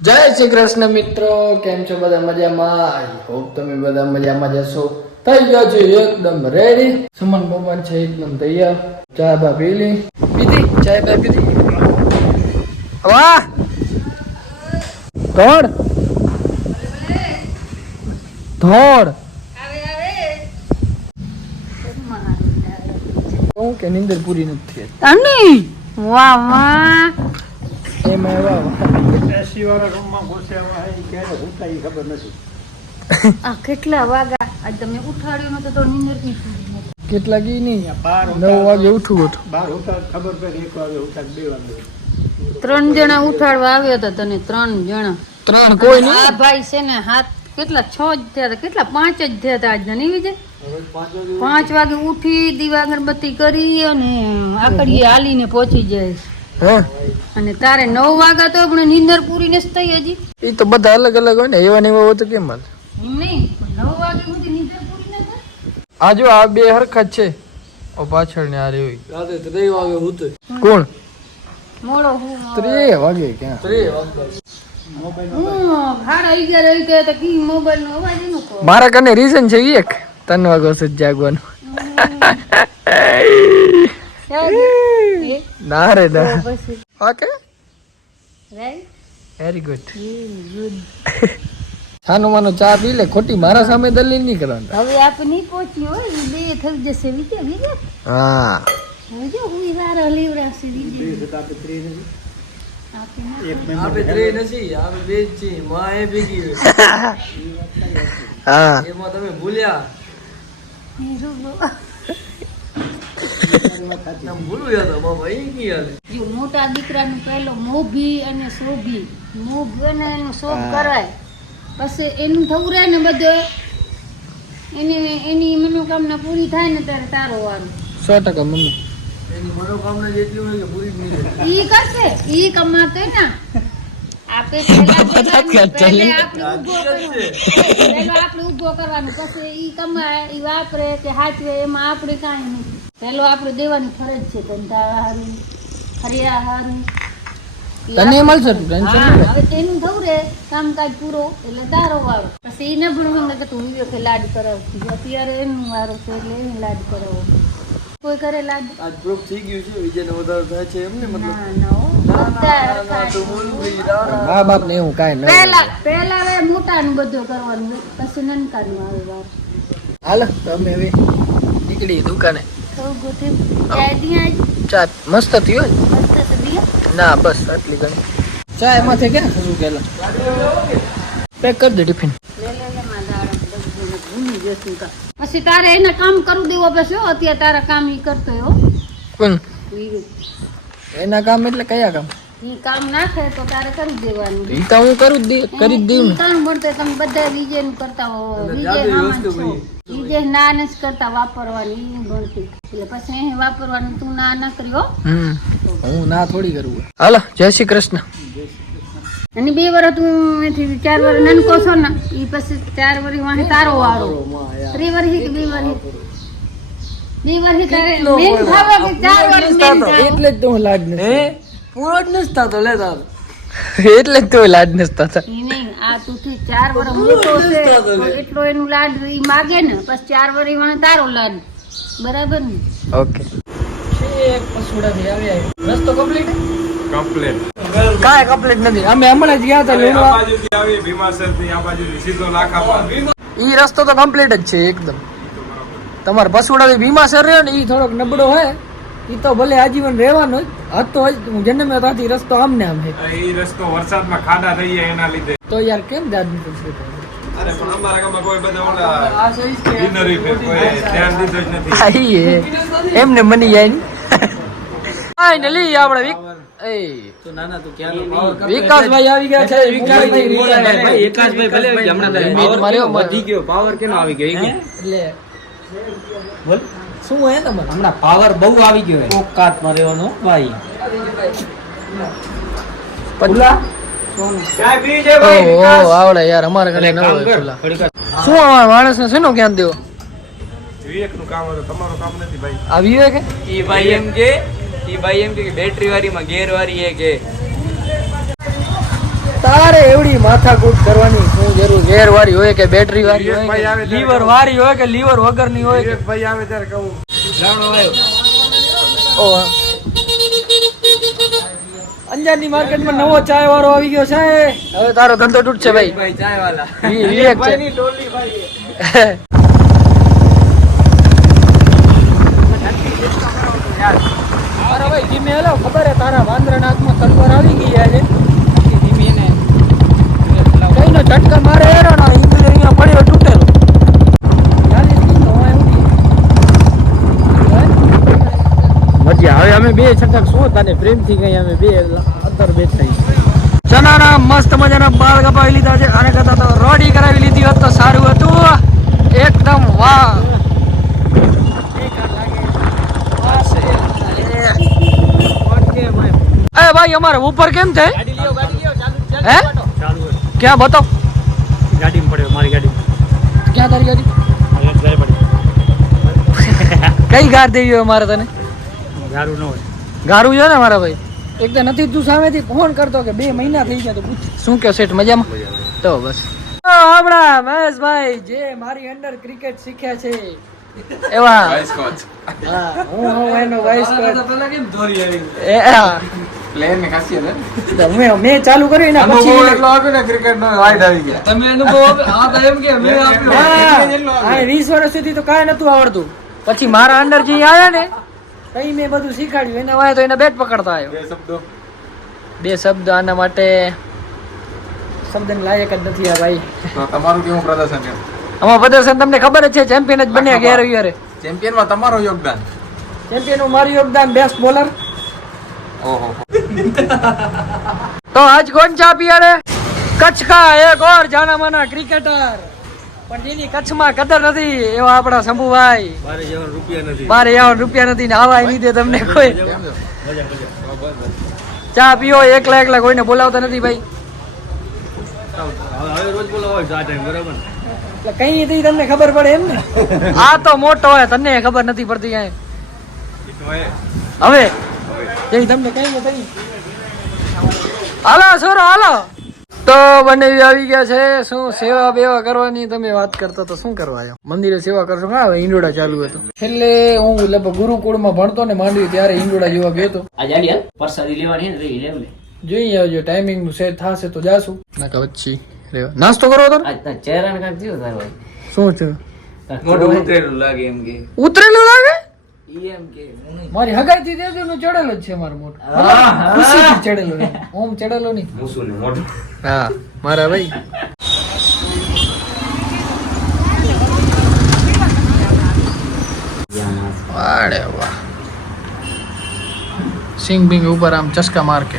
જય શ્રી કૃષ્ણ મિત્રો, કેમ છો બધા મજામાં? આઈ હોપ તમે બધા મજામાં જશો થઈ ગયો છે એકદમ રેડી સુમન બમન છે એકદમ તૈયાર. ચા બા પી લી. પીધી? ચાય બા પીધી? વાહ! ધોડ ધોડ કે નિંદર પૂરી નથી થઈ. વાહ વાહ! એમાં વાહ એસી વાળા રૂમમાં ઘૂસ્યા હોય ક્યારે ભૂતા એ ખબર નથી આ કેટલા વાગા આજ તમે ઉઠાડ્યો નતો તો નીંદરની કેટલા ગઈ નહીં? બાર નવ વાગે ઉઠવું હતું. બાર ઉઠા ખબર પડી એક વાગે ઉઠા બે વાગે ત્રણ જણા ઉઠાડવા આવ્યા હતા તને ત્રણ જણા. ત્રણ કોઈ નહીં? આ ભાઈ છે ને હાથ કેટલા છ જ થયા હતા કેટલા પાંચ જ થયા હતા આજના નહીં વિજય? પાંચ વાગે ઉઠી દીવા અગરબત્તી કરી અને આકડીએ હાલીને પહોંચી જાય. અને તારે નવ વાગા તો પણ નીંદર પૂરી નથી થઈ હજી. એ તો બધા અલગ અલગ હોય ને એવા ને એવા હોય તો કેમ હાલે? નહીં પણ નવ વાગે સુધી નીંદર પૂરી ન થાય? આ જો આ બે હરખા જ છે. ઓ પાછળ ને આ રેવી રાતે ત્રણ વાગે ઉઠે કોણ? મોડો હું. ત્રણ વાગે ક્યાં? હું હાડા આવી ગયા તો કી મોબાઈલ નો અવાજ એનો કહો? મારા કને રીઝન છે એક. ત્રણ વાગે સુધી જાગવાનું. ના રે ના ઓકે વેરી ગુડ ગુડ છાનો માનો ચા પી લે ખોટી મારા સામે દલીલ નહીં કરવાની. હવે આપ નહીં પહોંચી હોય બે થઈ જશે. વિજય વિજય હા. વિજય હું વારો લીવડાશે વિજય આપી ના આપે ત્રે નથી આપે બે જ છે માં એ ભેગી હા. એમાં તમે ભૂલ્યા. મોટા દીકરાનું પહેલો મોભી અને શોભી. મોભ અને એનું શોભ કરાય. પછી એનું થવું રહે ને બધે. એને એની મનોકામના પૂરી થાય ને ત્યારે તારો વારો. સો ટકા મમ્મી. એની મનોકામના જેટલી હોય કે પૂરી જ નહીં ઈ કરશે. ઈ કમાતો ને. આપે પહેલા પહેલા- પહેલે આપણે ઊભો કરવાનું. આપણે ઊભો કરવાનું. પછી ઈ કમાય ઈ વાપરે કે હાચવે એમાં આપણે કાંઈ નહીં. પહેલો આપણે દેવાની ફરજ છે ધંધા હારું હરિયા હારું. તને મળશે ટેન્શન હવે તેનું થવું રે કામકાજ પૂરો એટલે તારો વારો. પછી એને ન ભણવું કે તું વિવેકે લાડ કરાવતી અત્યારે એનું વારો છે એટલે એને લાડ કરાવો. કોઈ કરે લાડ આ પ્રૂફ થઈ ગયું છે વિજયને વધારે થાય છે એમને ના ના જ. મા બાપ ને એવું કાંઈ નહીં પહેલા પહેલા હવે મોટાનું બધું કરવાનું પછી નનકાનું આવે વાર. હાલ તમે હવે નીકળી દુકાને. ગોઠે ચાય ચા મસ્ત થયો? મસ્ત ના બસ આટલી ઘણી ચા એમાંથી ક્યાં ખરું પેલા? પેક કરી દે ટિફિન. પછી તારે એને કામ કરવું દેવો પછી હો, અત્યારે તારા કામ ઈ કરતો હો. કોણ એના કામ એટલે કયા કામ? ઈ કામ નાખે તો તારે કરી દેવાનું. એ તો હું કરું દે કરી દઉં ઈ કામ તમે બધા વિજયનું કરતા હો. વિજય હામાં છો. વિજય ના ને કરતા વાપરવાની ઈ ભણતી એટલે પછી અહીં વાપરવાનું તું ના ના કર્યો હું. ના થોડી કરું. હાલો જય શ્રી કૃષ્ણ. અને બે વર્ષ તું એથી ચાર વર્ષ નાનકો છો ને ઈ પછી ચાર વર્ષ વાહે તારો વાળો. ત્રી વર્ષ કે બે વર્ષ બે વર્ષ તારે મેન થાવે કે ચાર વર્ષ એટલે જ તો નથી પૂરો જ નથી થતો લે તારો. એટલે તો લાડ નસતા થતા ઈ આ તું થી ચાર મોટો છે એટલો એનું લાડ ઈ માગે ને ચાર વર્ષ વાહે તારો લાડ. બરાબર ને? ઓકે. એક રસ્તો કમ્પ્લીટ કમ્પ્લેટ કાંઈ કમ્પ્લીટ નથી. અમે હમણાં જ ગયા હતા લેવા બાજુથી આવી ભીમાસરથી આ બાજુથી સીધો લાખા ઈ રસ્તો તો કમ્પ્લીટ જ છે એકદમ. તમારે પસુડાથી ભીમાસર રહ્યો ને ઈ થોડોક નબળો હોય. ઈ તો ભલે આજીવન રહેવાનો જ હતો જ હું જન્મે ત્યાંથી રસ્તો આમ ને આમ છે એ રસ્તો વરસાદમાં ખાડા થઈ જાય એના લીધે. તો યાર કેમ દાદની અરે પણ અમારા ગામમાં કોઈ બધા ઓલા ગ્રીનરી પર કોઈ ધ્યાન દીધું જ નથી. આઈ એમને મની જાય ને ફાઇનલી આપણે વિક એ. વિકાસભાઈ આવી ગયા છે. વિકાસભાઈ ભલે હમણાં વધી ગયો? પાવર આવી ગયો? એટલે બોલ. શું હે તમારે હમણાં પાવર બહુ આવી ગયો છે. ઓકાત ભાઈ આવડે યાર અમારે ઘરે ન હોય. શું અમારા શેનો જ્ઞાન દેવો? વિવેકનું કામ હતું તમારું કામ નથી ભાઈ. આ વિવેક? ઈ ભાઈ એમ કે ઈ ભાઈ એમ કે બેટરી વાળી માં ગેર વાળી એ કે. તારે એવડી માથાકૂટ કરવાની શું જરૂર? ગેર વાળી હોય કે બેટરી વાળી હોય કે લીવર વાળી હોય કે લીવર વગરની હોય કે ભાઈ આવે ત્યારે કહું. ઓહ. અંજારની માર્કેટમાં નવો ચાય વાળો આવી ગયો છે. હવે તારો ધંધો તૂટશે ભાઈ. ભાઈ ચાય વાળા વિવેક છે. અરે ભાઈ ધીમે હેલો. ખબર હે તારા વાંદરાના હાથમાં તલવાર આવી ગઈ આજે. કઈનો ઝટકા મારે ના અહીંયા પડ્યો તૂટેલો. મજા હવે અમે બે છટક શું તને પ્રેમથી ગઈ અમે બે અંદર બેઠા ચનાના મસ્ત મજાના બાળ કપાવી લીધા છે. આને કરતા તો રોડી કરાવી લીધી હોત તો સારું હતું. એકદમ વાહ. એ ભાઈ અમારે ઉપર કેમ થાય? હે? ક્યાં બતાવ? ગાડી પડ્યો મારી ગાડી ક્યાં તારી ગાડી? કઈ ગાર દેવી હોય મારે તને? ગારું ન હોય. ગારું છે ને મારા ભાઈ? એક તો નથી તું સામેથી ફોન કરતો કે બે મહિના થઈ ગયા તો પૂછ. શું કહો શેઠ મજામાં? તો બસ. આપણા મહેશભાઈ જે મારી અંડર ક્રિકેટ શીખ્યા છે. એવા. વાઇસ કોચ હા, હું હું એનો વાઇસ પેલા કેમ ધોરી આવી. પ્લેયરની ખાસિયત હે મેં મેં ચાલુ કર્યું એના પછી એટલો આપ્યો ને ક્રિકેટ નો વાઇડ આવી ગયા. તમે અનુભવ આ તો એમ કે મેં આપ્યો. હા, હા, વીસ વર્ષ સુધી તો કાંઈ નતું આવડતું. પછી મારા અંડર જે આવ્યા ને તઈ મેં બધું શીખાડ્યું. એને વાય તો એને બેટ પકડતા આવ્યો. બે શબ્દો. બે શબ્દ આના માટે શબ્દ લાયક જ નથી આ ભાઈ. તો તમારું કેવું પ્રદર્શન છે? આમાં પ્રદર્શન તમને ખબર જ છે ચેમ્પિયન જ બન્યા ગયા રવિવારે ચેમ્પિયનમાં તમારું યોગદાન? ચેમ્પિયન મારું યોગદાન બેસ્ટ બોલર ઓહો. તો આજ કોણ ચા પીવાડે કચ્છ કા એક ઓર જાના માના ક્રિકેટર. પણ જેની કચ્છમાં કદર નથી એવા આપણા શંભુભાઈ. મારે જવાનું રૂપિયા નથી. ને આવા નહીં દે તમને કોઈ. ચા પીઓ એકલા એકલા કોઈને બોલાવતા નથી ભાઈ. કઈ નહીં તમને ખબર પડે એમ ને. આ તો મોટો હોય તમને ખબર નથી પડતી હવે જઈ તમને કઈ ને હાલો છોરો હાલો. તો બંને આવી ગયા છે. શું સેવા બેવા કરવાની? તમે વાત કરતા તો શું કરવા આવ્યો મંદિરે સેવા કરશો? હા ઈંડોડા ચાલુ હતો. છેલ્લે હું લગભગ ગુરુકુળમાં ભણતો ને માંડવી ત્યારે ઈંડોડા જોવા ગયો હતો. પરસાદી લેવાની ને રહી લેવ લે આવજો ટાઈમિંગનું સેટ થશે તો જાશું. ના વચ્ચે રેવા નાસ્તો કરો તો ચહેરા ને કાંક થયું શું છે મોઢું ઉતરેલું લાગે એમ કે. ઉતરેલું લાગે. મારી હગાઈ થી દેજો નું ચડેલો જ છે મારો મોટો. ખુશી થી ચડેલો ઓમ ચડેલો નહીં. મૂસું ને મોટો. હા મારા ભાઈ. વાડે વાહ. સિંગ બિંગ ઉપર આમ ચસકા માર કે.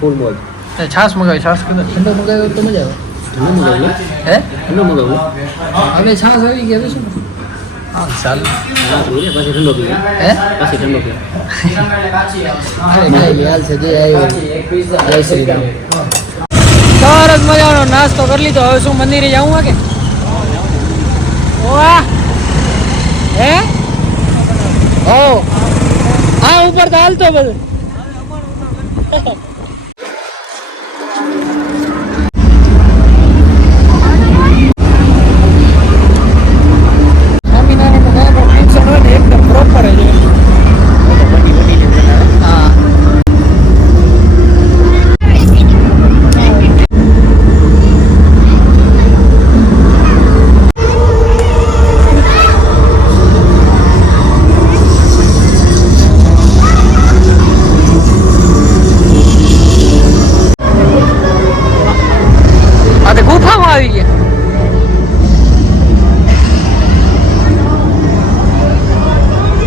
ફૂલ મોજ. એ છાસ મગાવી છાસ કીધું. ઠંડો મગાવ્યો તો મજા આવે. હે? ઠંડો મગાવ્યો? હવે છાસ આવી ગઈ હવે શું? ચાલ. પછી ઠંડો પીવો હે પછી ઠંડો પીવો જય શ્રી રામ. સરસ મજાનો નાસ્તો કરી લીધો. હવે શું મંદિરે જવું કે? વાહ હે? ઓ આ ઉપર તો હાલતો બધું. આવી ગયા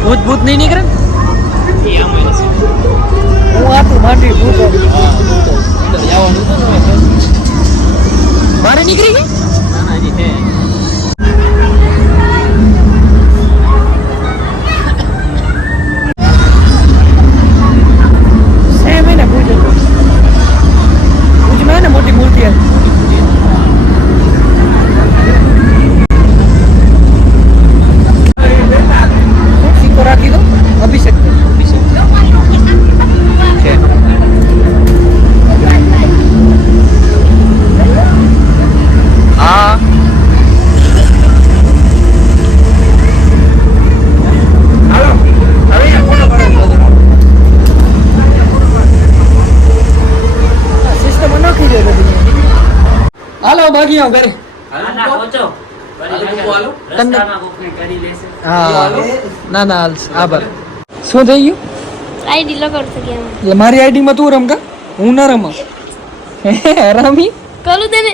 ભૂત ભૂત નહીં નીકળે હું આતું માંડી ભૂતો. મારે નીકળી ગઈ? હાલો ભાગી ઘરે. હા ના ના આભાર. શું થઈ ગયું? આઈડી લગાડ શકે એટલે મારી આઈડીમાં તું રમકા હું ના રમા? રમી કરું તને.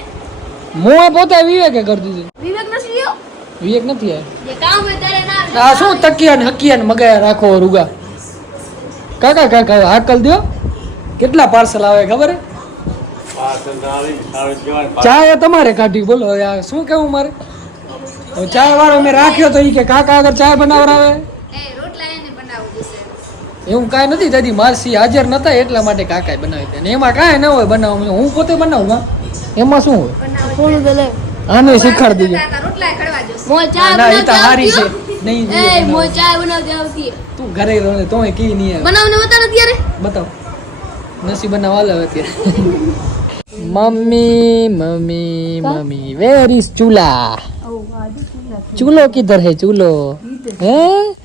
હું આ પોતે વિવેકે કરતી હતી. વિવેક નથી લ્યો વિવેક નથી આ કામ હોય ત્યારે ના આ શું તકિયા ને હકિયા ને મગાયા રાખો રૂગા કાકા કાકા હાકલ દો કેટલા પાર્સલ આવે ખબર હે? ચાય તમારે કાઢી બોલો યાર શું કેવું મારે? ચા ચાય વાળો મેં રાખ્યો તો એ કે કાકા આગળ ચાય બનાવરાવે એવું કાંઈ નથી દાદી મારસી હાજર નતા એટલા માટે કાકાએ બનાવી દે ને એમાં કાંઈ ન હોય બનાવવા હું પોતે બનાવું હા? એમાં શું હોય? આને શીખવાડી દીધું. ચા એ હારી છે. નહીં? એ ચા તું ઘરે રહો કી નહીં આવે. બનાવને બતા નથી બતાવ. નસી બનાવવા લાવે અત્યારે. Mummy mummy mummy where is ચૂલા? ચૂલો કિધર હે ચૂલો. હે?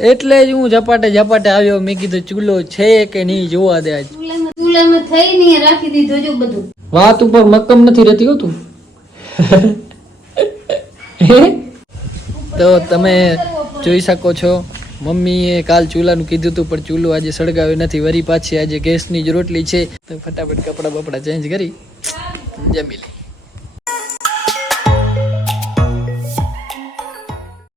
એટલે જ હું ઝપાટે ઝપાટે આવ્યો મેં કીધું ચૂલો છે કે નહીં જોવા દે આજ. ચૂલામાં ચૂલામાં થઈ નહીં રાખી દીધું જો બધું. વાત ઉપર મક્કમ નથી રહેતી હોતું તો તમે જોઈ શકો છો મમ્મીએ કાલ ચૂલાનું કીધું હતું, પણ ચૂલો આજે સળગાવ્યો નથી. વરી પાછી આજે ગેસની જ રોટલી છે. તો ફટાફટ કપડાં બપડા ચેન્જ કરી. જમી લે.